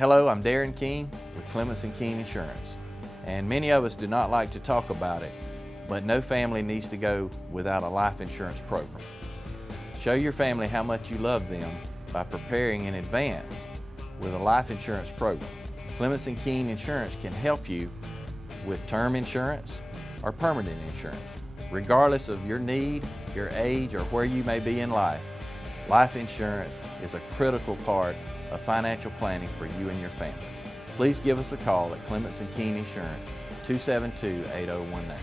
Hello, I'm Darren Keene with Clements & Keene Insurance, and many of us do not like to talk about it, but no family needs to go without a life insurance program. Show your family how much you love them by preparing in advance with a life insurance program. Clements & Keene Insurance can help you with term insurance or permanent insurance. Regardless of your need, your age, or where you may be in life, life insurance is a critical part of financial planning for you and your family. Please give us a call at Clements & Keene Insurance, 272-8019.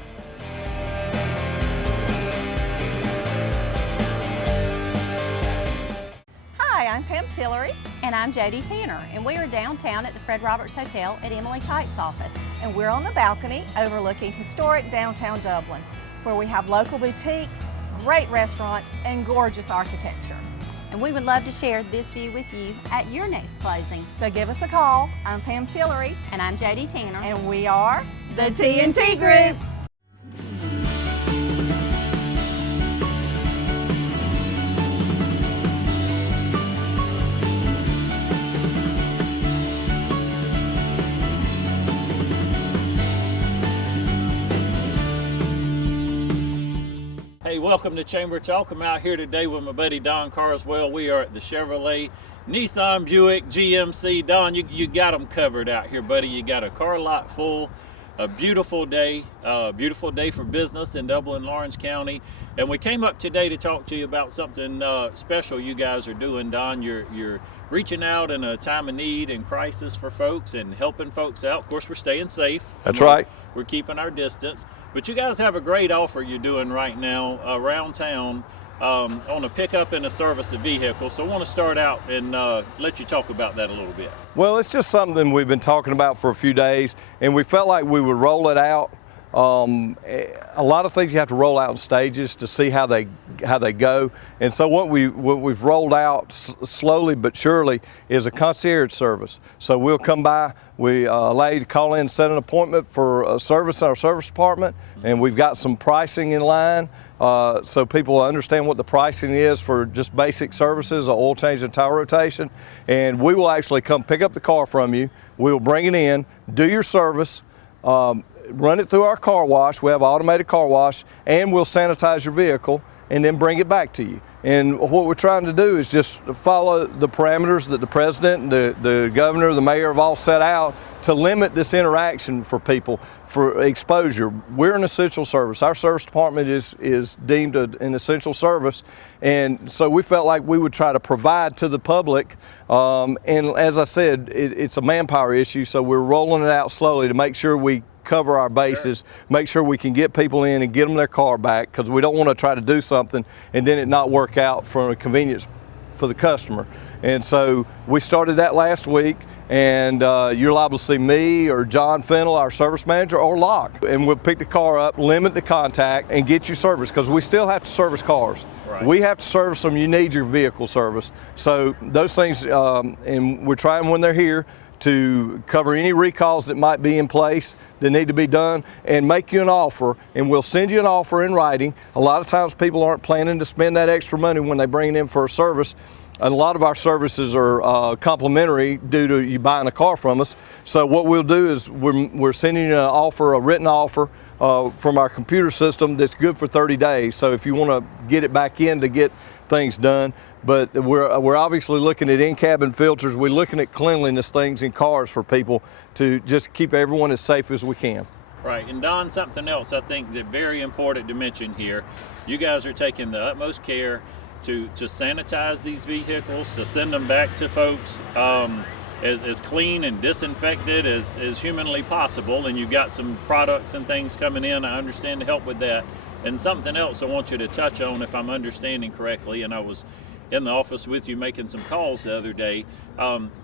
Hi, I'm Pam Tillery. And I'm Jody Tanner, and we are downtown at the Fred Roberts Hotel at Emily Pike's office. And we're on the balcony overlooking historic downtown Dublin, where we have local boutiques, great restaurants, and gorgeous architecture. And we would love to share this view with you at your next closing. So give us a call. I'm Pam Tillery. And I'm Jody Tanner. And we are the T&T Group. Hey, welcome to Chamber Talk. I'm out here today with my buddy Don Carswell. We are at the Chevrolet, Nissan, Buick, GMC. Don, you got them covered out here, buddy. You got a car lot full. A beautiful day for business in Dublin, Lawrence County. And we came up today to talk to you about something special you guys are doing, Don. You're reaching out in a time of need and crisis for folks and helping folks out. Of course, we're staying safe. That's right. We're keeping our distance. But you guys have a great offer you're doing right now around town on a pickup and a service of vehicles. So I want to start out and let you talk about that a little bit. Well, it's just something we've been talking about for a few days, and we felt like we would roll it out. A lot of things you have to roll out in stages to see how they go, and so what we've rolled out slowly but surely is a concierge service. So we'll come by, we allow you to call in and set an appointment for a service in our service department, and we've got some pricing in line so people understand what the pricing is for just basic services, oil change and tire rotation, and we will actually come pick up the car from you. We'll bring it in, do your service, run it through our car wash. We have an automated car wash, and we'll sanitize your vehicle and then bring it back to you. And what we're trying to do is just follow the parameters that the president, the governor, the mayor have all set out to limit this interaction for people, for exposure. We're an essential service. Our service department is deemed an essential service, and so we felt like we would try to provide to the public. And as I said, it's a manpower issue, so we're rolling it out slowly to make sure we cover our bases, make sure we can get people in and get them their car back, because we don't want to try to do something and then it not work out for a convenience for the customer. And so we started that last week, and you're liable to see me or John Fennell, our service manager, or Locke, and we'll pick the car up, limit the contact, and get you service, because we still have to service cars. Right. We have to service them. You need your vehicle service. So those things, and we're trying when they're here to cover any recalls that might be in place that need to be done, and make you an offer, and we'll send you an offer in writing. A lot of times people aren't planning to spend that extra money when they bring it in for a service, and a lot of our services are complimentary due to you buying a car from us. So what we'll do is we're sending you an offer, a written offer from our computer system that's good for 30 days. So if you want to get it back in to get things done, but we're obviously looking at in-cabin filters. We're looking at cleanliness things in cars for people to just keep everyone as safe as we can. Right, and Don, something else I think that's very important to mention here. You guys are taking the utmost care to sanitize these vehicles, to send them back to folks as clean and disinfected as humanly possible, and you've got some products and things coming in, I understand, to help with that. And something else I want you to touch on, if I'm understanding correctly, and I was in the office with you making some calls the other day,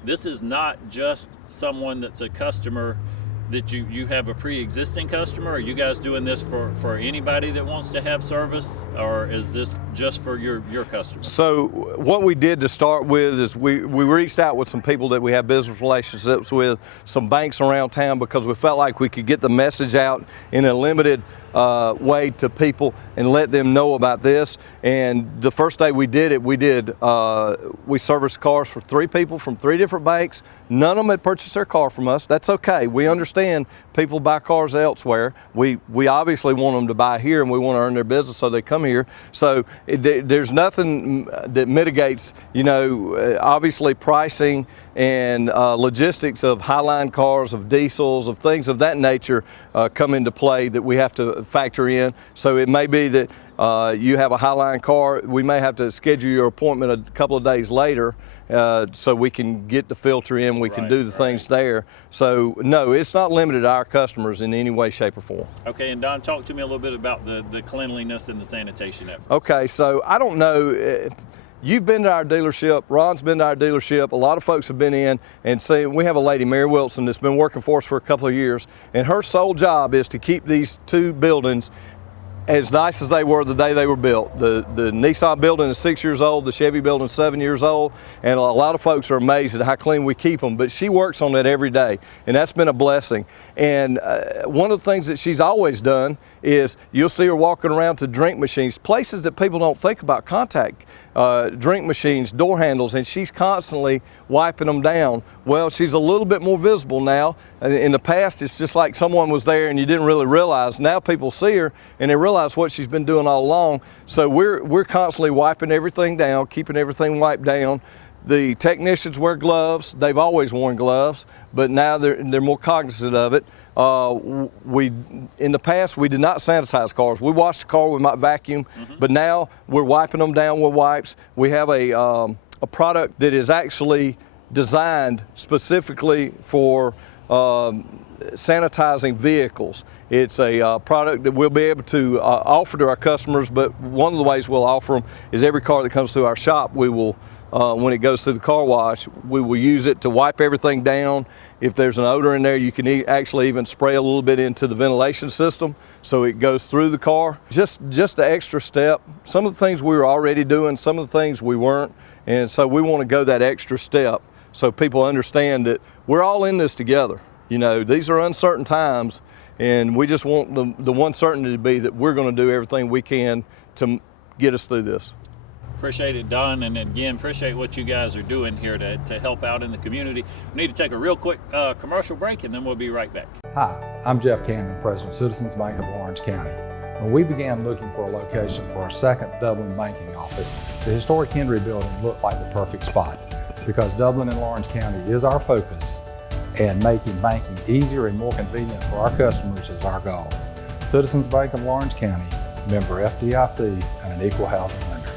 this is not just someone that's a customer that you have a pre-existing customer. Are you guys doing this for anybody that wants to have service, or is this just for your customers? So what we did to start with is we reached out with some people that we have business relationships with, some banks around town, because we felt like we could get the message out in a limited way to people and let them know about this. And the first day we did it, we serviced cars for 3 people from 3 different banks. None of them had purchased their car from us. That's okay. We understand people buy cars elsewhere. We obviously want them to buy here, and we want to earn their business, so they come here. So there's nothing that mitigates, obviously pricing and logistics of highline cars, of diesels, of things of that nature come into play that we have to factor in. So it may be that you have a highline car, we may have to schedule your appointment a couple of days later so we can get the filter in, we can do the things there. So no, it's not limited to our customers in any way, shape, or form. Okay, and Don, talk to me a little bit about the cleanliness and the sanitation efforts. Okay, so I don't know. You've been to our dealership, Ron's been to our dealership, a lot of folks have been in and seen, we have a lady, Mary Wilson, that's been working for us for a couple of years, and her sole job is to keep these 2 buildings as nice as they were the day they were built. The Nissan building is 6 years old, the Chevy building is 7 years old, and a lot of folks are amazed at how clean we keep them, but she works on that every day, and that's been a blessing. And one of the things that she's always done is you'll see her walking around to drink machines, places that people don't think about contact, drink machines, door handles, and she's constantly wiping them down. Well, she's a little bit more visible now. In the past, it's just like someone was there and you didn't really realize. Now people see her and they realize what she's been doing all along. So we're constantly wiping everything down, keeping everything wiped down. The technicians wear gloves. They've always worn gloves, but now they're more cognizant of it. In the past, we did not sanitize cars. We washed the car, we might vacuum, but now we're wiping them down with wipes. We have a product that is actually designed specifically for sanitizing vehicles. It's a product that we'll be able to offer to our customers, but one of the ways we'll offer them is every car that comes through our shop, we will when it goes through the car wash, we will use it to wipe everything down. If there's an odor in there, you can actually even spray a little bit into the ventilation system so it goes through the car. Just the extra step. Some of the things we were already doing, some of the things we weren't, and so we want to go that extra step so people understand that we're all in this together. These are uncertain times, and we just want the one certainty to be that we're going to do everything we can to get us through this. Appreciate it, Don, and again, appreciate what you guys are doing here to help out in the community. We need to take a real quick commercial break, and then we'll be right back. Hi, I'm Jeff Cannon, President of Citizens Bank of Lawrence County. When we began looking for a location for our second Dublin banking office, the historic Henry Building looked like the perfect spot because Dublin and Lawrence County is our focus, and making banking easier and more convenient for our customers is our goal. Citizens Bank of Lawrence County, member FDIC, and an equal housing lender.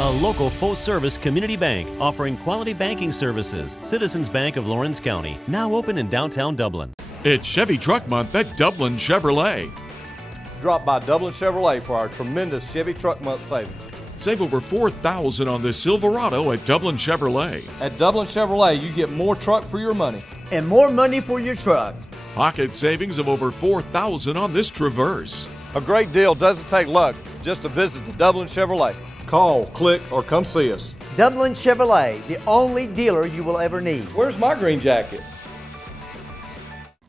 A local full-service community bank offering quality banking services. Citizens Bank of Lawrence County, now open in downtown Dublin. It's Chevy Truck Month at Dublin Chevrolet. Drop by Dublin Chevrolet for our tremendous Chevy Truck Month savings. Save over $4,000 on this Silverado at Dublin Chevrolet. At Dublin Chevrolet, you get more truck for your money. And more money for your truck. Pocket savings of over $4,000 on this Traverse. A great deal doesn't take luck just to visit the Dublin Chevrolet. Call, click, or come see us. Dublin Chevrolet, the only dealer you will ever need. Where's my green jacket?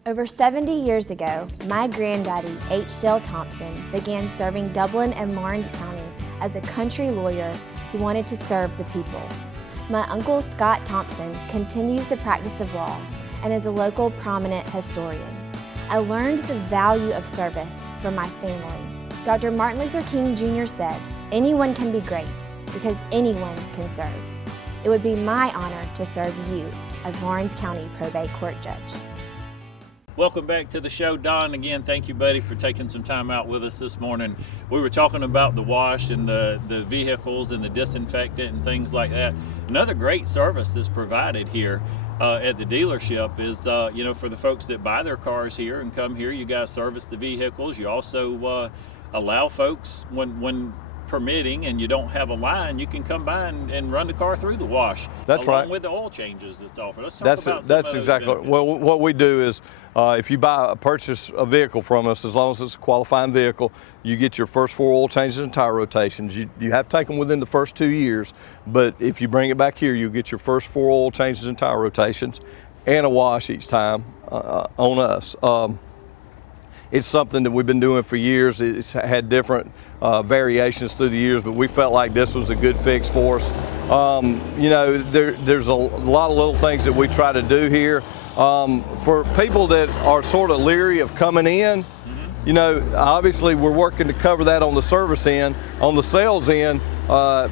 Over 70 years ago, my granddaddy, H. Dale Thompson, began serving Dublin and Lawrence County as a country lawyer who wanted to serve the people. My uncle, Scott Thompson, continues the practice of law and is a local prominent historian. I learned the value of service from my family. Dr. Martin Luther King Jr. said, "Anyone can be great because anyone can serve." It would be my honor to serve you as Lawrence County Probate Court Judge. Welcome back to the show. Don, again, thank you, buddy, for taking some time out with us this morning. We were talking about the wash and the vehicles and the disinfectant and things like that. Another great service that's provided here at the dealership is, for the folks that buy their cars here and come here, you guys service the vehicles. You also allow folks, when permitting and you don't have a line, you can come by and run the car through the wash. That's along right. with the oil changes that's offered. Let's talk That's about some that's of those exactly benefits. well. What we do is, if you purchase a vehicle from us, as long as it's a qualifying vehicle, you get your first 4 oil changes and tire rotations. You have to take them within the first 2 years, but if you bring it back here, you'll get your first 4 oil changes and tire rotations, and a wash each time on us. It's something that we've been doing for years. It's had different variations through the years, but we felt like this was a good fix for us. You know, there's a lot of little things that we try to do here. For people that are sort of leery of coming in, you know, obviously we're working to cover that on the service end. On the sales end,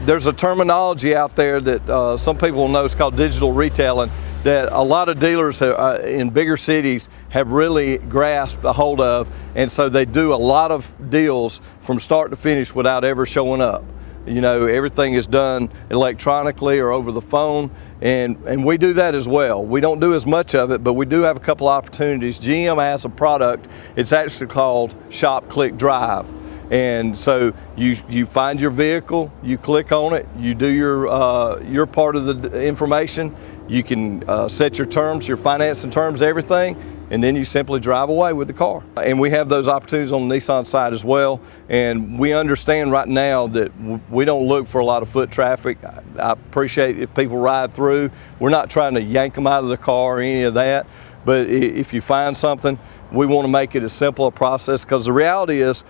there's a terminology out there that some people know, it's called digital retailing, that a lot of dealers in bigger cities have really grasped a hold of, and so they do a lot of deals from start to finish without ever showing up. You know, everything is done electronically or over the phone, and we do that as well. We don't do as much of it, but we do have a couple opportunities. GM has a product, it's actually called Shop, Click, Drive. And so you find your vehicle, you click on it, you do your part of the information, you can set your terms, your financing terms, everything, and then you simply drive away with the car. And we have those opportunities on the Nissan side as well, and we understand right now that we don't look for a lot of foot traffic. I appreciate if people ride through. We're not trying to yank them out of the car or any of that, but if you find something, we want to make it as simple a process, because the reality is,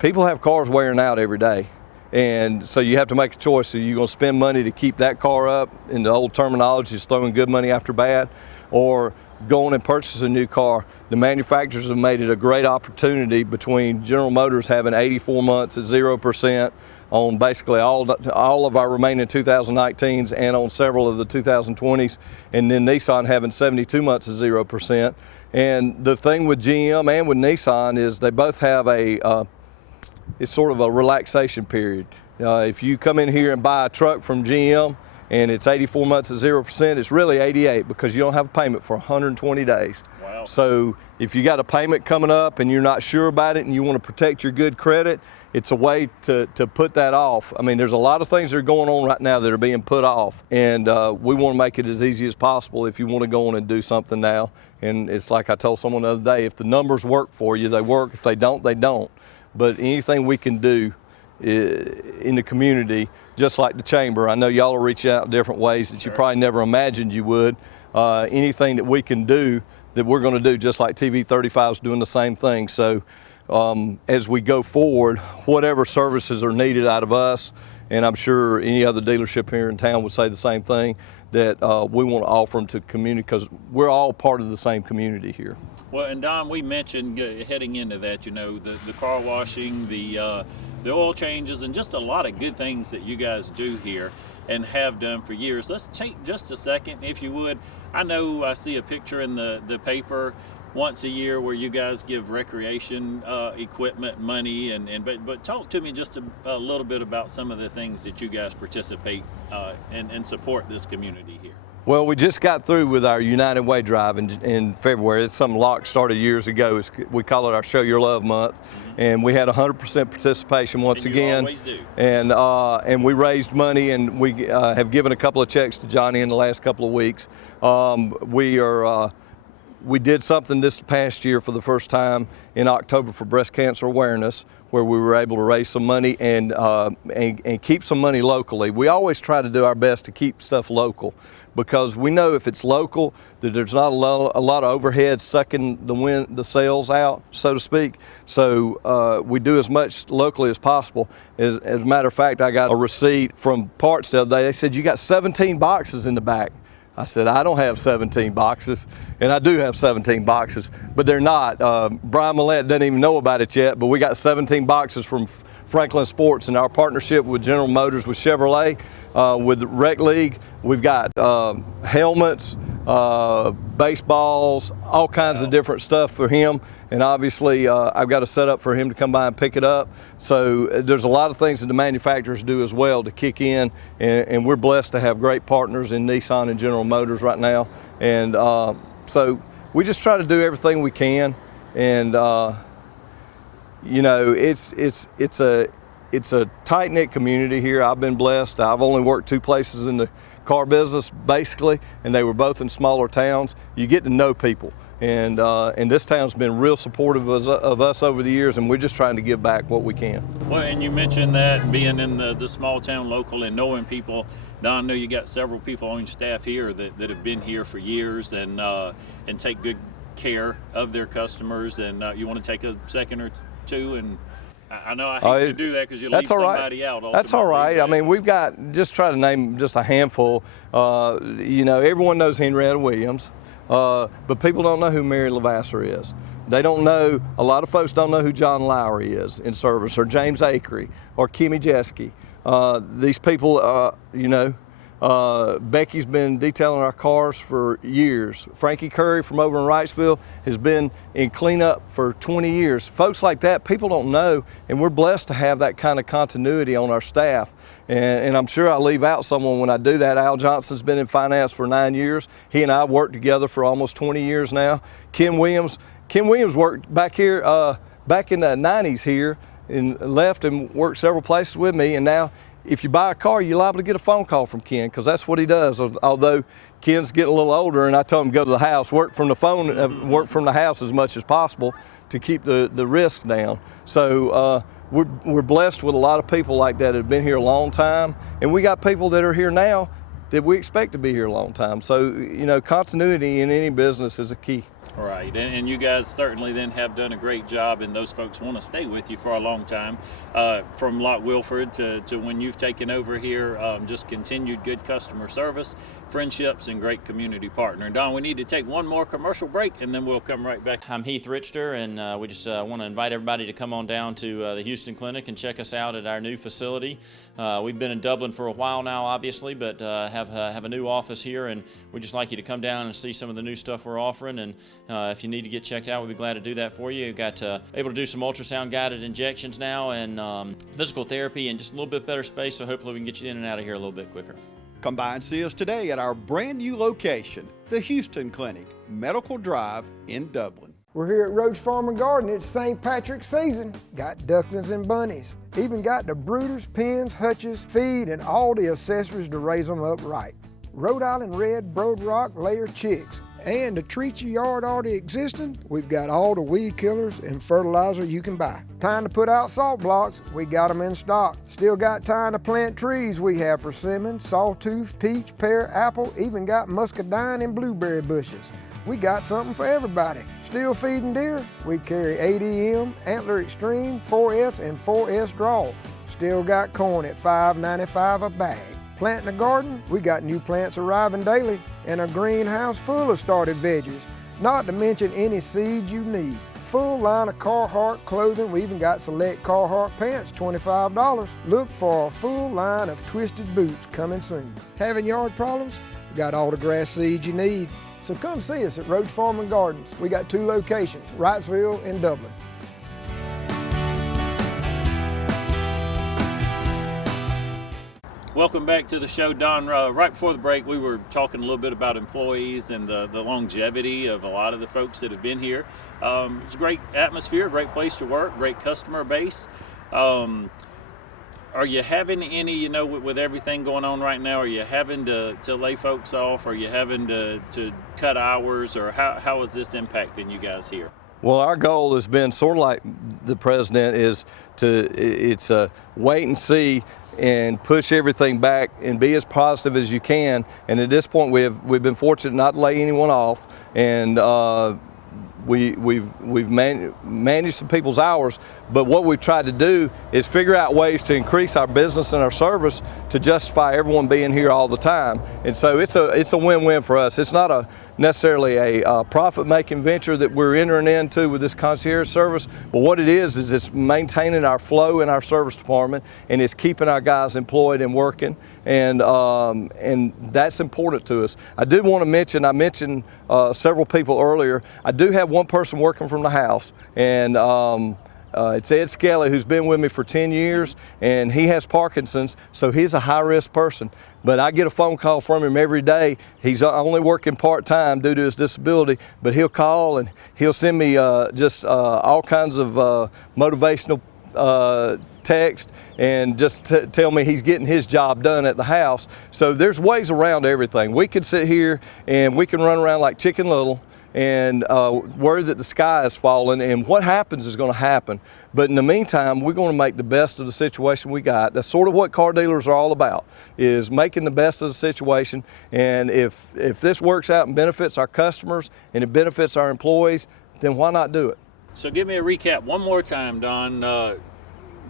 people have cars wearing out every day, and so you have to make a choice. So you're going to spend money to keep that car up, in the old terminology is throwing good money after bad, or going and purchase a new car. The manufacturers have made it a great opportunity, between General Motors having 84 months at 0% on basically all of our remaining 2019s and on several of the 2020s, and then Nissan having 72 months at 0%. And the thing with GM and with Nissan is they both have it's sort of a relaxation period. If you come in here and buy a truck from GM and it's 84 months at 0%, it's really 88, because you don't have a payment for 120 days. Wow. So if you got a payment coming up and you're not sure about it and you want to protect your good credit, it's a way to put that off. I mean, there's a lot of things that are going on right now that are being put off, and we want to make it as easy as possible if you want to go on and do something now. And it's like I told someone the other day, if the numbers work for you, they work. If they don't, they don't. But anything we can do in the community, just like the chamber, I know y'all are reaching out in different ways that you probably never imagined you would. Anything that we can do, that we're going to do, just like TV 35 is doing the same thing. So as we go forward, whatever services are needed out of us, and I'm sure any other dealership here in town would say the same thing, that we want to offer them to the community, because we're all part of the same community here. Well, and Don, we mentioned heading into that, you know, the car washing, the oil changes, and just a lot of good things that you guys do here and have done for years. Let's take just a second, if you would. I know I see a picture in the paper once a year where you guys give recreation equipment money, but talk to me just a little bit about some of the things that you guys participate and support this community here. Well, we just got through with our United Way drive in February. It's something Locke started years ago. We call it our Show Your Love Month, and we had 100% participation once again. Always do. And we raised money, and we have given a couple of checks to Johnny in the last couple of weeks. We did something this past year for the first time in October for breast cancer awareness, where we were able to raise some money and keep some money locally. We always try to do our best to keep stuff local, because we know if it's local, that there's not a lot of overhead sucking the sales out, so to speak. So we do as much locally as possible. As a matter of fact, I got a receipt from Parts the other day. They said, "You got 17 boxes in the back." I said, "I don't have 17 boxes," and I do have 17 boxes, but they're not. Brian Millett doesn't even know about it yet, but we got 17 boxes from Franklin Sports in our partnership with General Motors, with Chevrolet, with the Rec League. We've got helmets, baseballs, all kinds of different stuff for him. And obviously, I've got a setup for him to come by and pick it up. So there's a lot of things that the manufacturers do as well to kick in. And we're blessed to have great partners in Nissan and General Motors right now. And so we just try to do everything we can. And you know, it's it's a tight-knit community here. I've been blessed. I've only worked 2 places in the car business basically, and they were both in smaller towns. You get to know people, and this town's been real supportive of us over the years, and we're just trying to give back what we can. Well, and you mentioned that being in the small town local and knowing people. Don, I know you got several people on your staff here that have been here for years and take good care of their customers, and you want to take a second or two, and I know I hate to do that because you leave somebody out. That's all right. I mean, we've got, just try to name just a handful. You know, everyone knows Henrietta Williams, but people don't know who Mary Lavasser is. They don't know, a lot of folks don't know who John Lowry is in service, or James Akery, or Kimmy Jeske. These people, you know, Becky's been detailing our cars for years. Frankie Curry from over in Wrightsville has been in cleanup for 20 years. Folks like that, people don't know, and we're blessed to have that kind of continuity on our staff. And I'm sure I leave out someone when I do that. Al Johnson's been in finance for 9 years. He and I have worked together for almost 20 years now. Ken Williams worked back here, back in the 90s here, and left and worked several places with me, and now if you buy a car, you're liable to get a phone call from Ken, because that's what he does. Although Ken's getting a little older, and I told him to go to the house, work from the phone, work from the house as much as possible to keep the risk down. So we're blessed with a lot of people like that have been here a long time, and we got people that are here now that we expect to be here a long time. So, you know, continuity in any business is a key. Right, and you guys certainly then have done a great job, and those folks want to stay with you for a long time. From Lot Wilford to when you've taken over here, just continued good customer service, friendships, and great community partner. And Don, we need to take one more commercial break, and then we'll come right back. I'm Heath Richter, and we just want to invite everybody to come on down to the Houston Clinic and check us out at our new facility. We've been in Dublin for a while now, obviously, but have a new office here, and we'd just like you to come down and see some of the new stuff we're offering. And if you need to get checked out, we'd be glad to do that for you. We've got able to do some ultrasound guided injections now, and physical therapy, and just a little bit better space, so hopefully we can get you in and out of here a little bit quicker. Come by and see us today at our brand new location, the Houston Clinic, Medical Drive in Dublin. We're here at Roach Farm and Garden. It's St. Patrick's season. Got ducklings and bunnies. Even got the brooders, pens, hutches, feed, and all the accessories to raise them up right. Rhode Island Red, Broad Rock layer chicks. And to treat your yard already existing, we've got all the weed killers and fertilizer you can buy. Time to put out salt blocks, we got them in stock. Still got time to plant trees, we have persimmon, sawtooth, peach, pear, apple, even got muscadine and blueberry bushes. We got something for everybody. Still feeding deer, we carry ADM, Antler Extreme, 4S, and 4S Draw. Still got corn at $5.95 a bag. Planting a garden, we got new plants arriving daily, and a greenhouse full of started veggies, not to mention any seeds you need. Full line of Carhartt clothing, we even got select Carhartt pants, $25. Look for a full line of twisted boots coming soon. Having yard problems? We got all the grass seeds you need. So come see us at Roach Farm and Gardens. We got 2 locations, Wrightsville and Dublin. Welcome back to the show, Don. Right before the break, we were talking a little bit about employees and the longevity of a lot of the folks that have been here. It's a great atmosphere, great place to work, great customer base. Are you having any, you know, with everything going on right now, are you having to lay folks off? Are you having to cut hours? Or how is this impacting you guys here? Well, our goal has been sort of like the president is it's a wait and see and push everything back and be as positive as you can. And at this point, we've been fortunate not to lay anyone off, and we've managed some people's hours. But what we've tried to do is figure out ways to increase our business and our service to justify everyone being here all the time. And so it's a win-win for us. It's not necessarily a profit-making venture that we're entering into with this concierge service, but what it is it's maintaining our flow in our service department, and it's keeping our guys employed and working, and that's important to us. I did want to mention, I mentioned several people earlier. I do have one person working from the house, and it's Ed Skelly, who's been with me for 10 years, and he has Parkinson's, so he's a high-risk person. But I get a phone call from him every day. He's only working part-time due to his disability, but he'll call and he'll send me just all kinds of motivational text and just tell me he's getting his job done at the house. So there's ways around everything. We could sit here and we can run around like Chicken Little and worry that the sky is falling, and what happens is going to happen. But in the meantime, we're going to make the best of the situation we got. That's sort of what car dealers are all about, is making the best of the situation. And if this works out and benefits our customers and it benefits our employees, then why not do it? So give me a recap one more time, Don.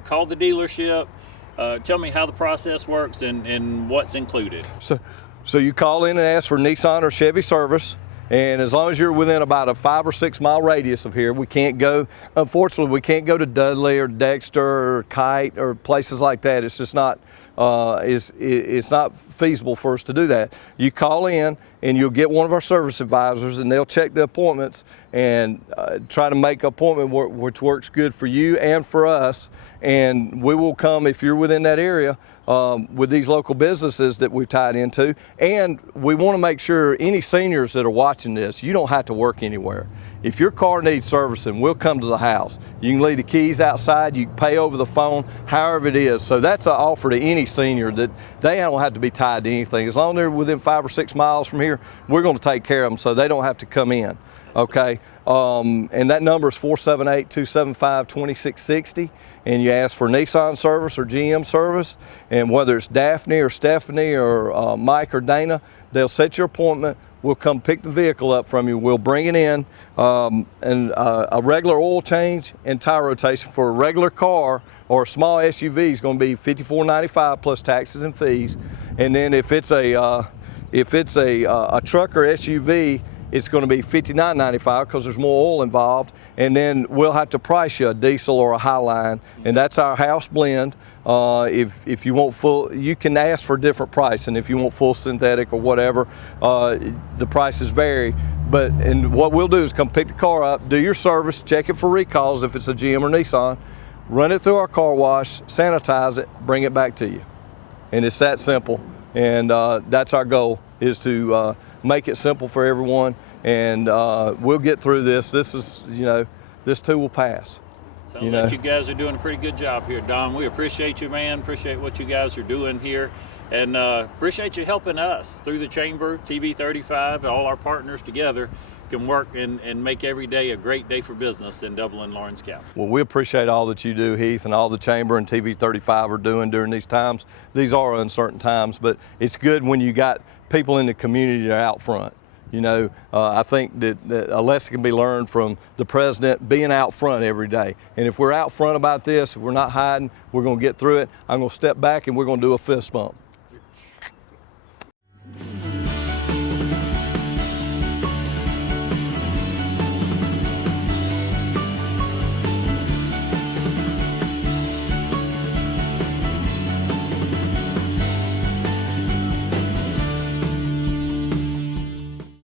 Call the dealership, tell me how the process works and what's included. So you call in and ask for Nissan or Chevy service. And as long as you're within about a 5 or 6 mile radius of here, we can't go, unfortunately, we can't go to Dudley or Dexter or Kite or places like that. It's just not, it's not feasible for us to do that. You call in and you'll get one of our service advisors, and they'll check the appointments and try to make an appointment which works good for you and for us. And we will come, if you're within that area, with these local businesses that we've tied into. And we want to make sure any seniors that are watching this, you don't have to work anywhere. If your car needs servicing, we'll come to the house. You can leave the keys outside, you can pay over the phone, however it is. So that's an offer to any senior, that they don't have to be tied to anything. As long as they're within 5 or 6 miles from here, we're going to take care of them so they don't have to come in, okay? And that number is 478-275-2660. And you ask for Nissan service or GM service, and whether it's Daphne or Stephanie or Mike or Dana, they'll set your appointment. We'll come pick the vehicle up from you. We'll bring it in, and a regular oil change and tire rotation for a regular car or a small SUV is going to be $54.95 plus taxes and fees. And then if it's a truck or SUV, it's going to be $59.95 because there's more oil involved. And then we'll have to price you a diesel or a Highline, and that's our house blend. If you want full, you can ask for different price, and if you want full synthetic or whatever, the prices vary. And what we'll do is come pick the car up, do your service, check it for recalls if it's a GM or Nissan, run it through our car wash, sanitize it, bring it back to you. And it's that simple. And that's our goal, is to make it simple for everyone, and we'll get through this. This is, this too will pass. Sounds like you guys are doing a pretty good job here, Don. We appreciate you, man. Appreciate what you guys are doing here, and appreciate you helping us through the Chamber, TV 35, all our partners together can work and make every day a great day for business in Dublin, Lawrence County. Well, we appreciate all that you do, Heath, and all the Chamber and TV 35 are doing during these times. These are uncertain times, but it's good when you got people in the community that are out front. I think that a lesson can be learned from the president being out front every day. And if we're out front about this, if we're not hiding, we're going to get through it. I'm going to step back and we're going to do a fist bump.